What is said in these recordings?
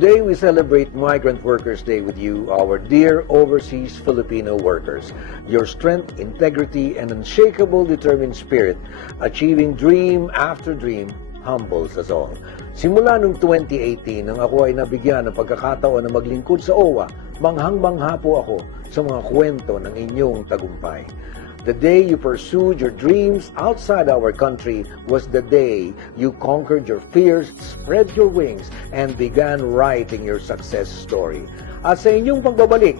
Today, we celebrate Migrant Workers Day with you, our dear overseas Filipino workers. Your strength, integrity, and unshakable determined spirit, achieving dream after dream, humbles us all. Simula noong 2018, nang ako ay nabigyan ng pagkakataon na maglingkod sa OWA, manghang-mangha po ako sa mga kwento ng inyong tagumpay. The day you pursued your dreams outside our country was the day you conquered your fears, spread your wings, and began writing your success story. At sa inyong pagbabalik,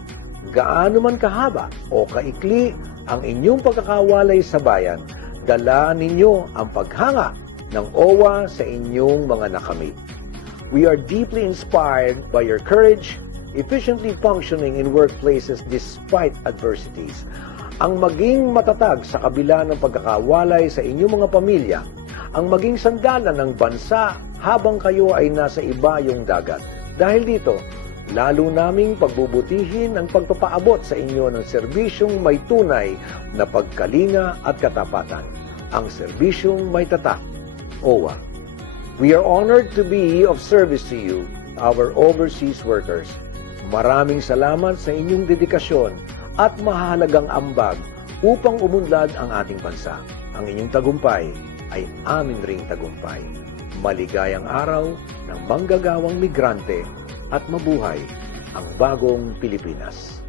gaano man kahaba o kaikli ang inyong pagkakawalay sa bayan, dala ninyo ang paghanga ng OWA sa inyong mga nakamit. We are deeply inspired by your courage, efficiently functioning in workplaces despite adversities. Ang maging matatag sa kabila ng pagkakawalay sa inyong mga pamilya, ang maging sandalan ng bansa habang kayo ay nasa ibayong dagat. Dahil dito, lalo naming pagbubutihin ang pagpapaabot sa inyo ng serbisyong may tunay na pagkalinga at katapatan. Ang serbisyong may tatak, OWA. We are honored to be of service to you, our overseas workers. Maraming salamat sa inyong dedikasyon at mahalagang ambag upang umunlad ang ating bansa. Ang inyong tagumpay ay amin ring tagumpay. Maligayang araw ng manggagawang migrante at mabuhay ang bagong Pilipinas.